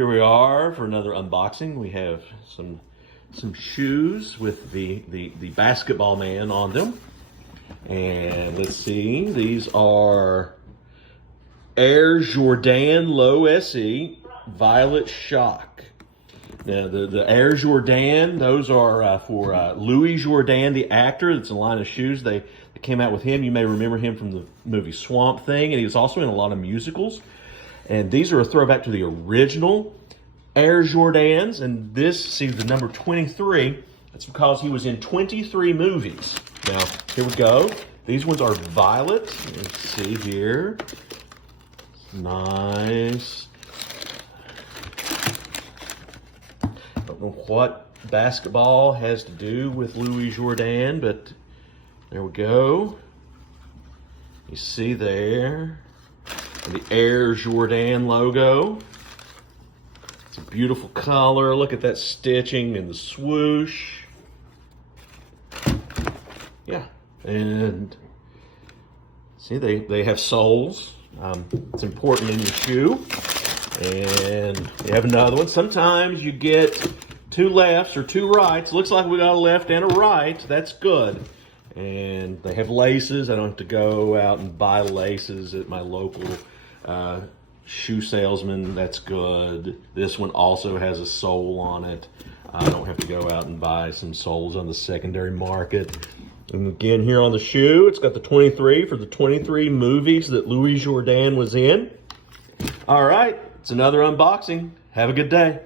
Here we are for another unboxing. We have some shoes with the basketball man on them. And let's see, these are Air Jordan Low SE Violet Shock. Now the Air Jordan, those are for Louis Jordan, the actor. It's a line of shoes they came out with him. You may remember him from the movie Swamp Thing, and he was also in a lot of musicals. And these are a throwback to the original Air Jordans. And this, see the number 23, that's because he was in 23 movies. Now, here we go. These ones are violet. Let's see here. Nice. Don't know what basketball has to do with Louis Jordan, but there we go. You see there the Air Jordan logo. It's a beautiful color. Look at that stitching and the swoosh. Yeah, and see they have soles. It's important in your shoe. And we have another one. Sometimes you get two lefts or two rights. Looks like we got a left and a right. That's good. And they have laces. I don't have to go out and buy laces at my local shoe salesman. That's good. This one also has a sole on it. I don't have to go out and buy some soles on the secondary market. And again, here on the shoe, it's got the 23 for the 23 movies that Louis Jordan was in. All right, it's another unboxing. Have a good day.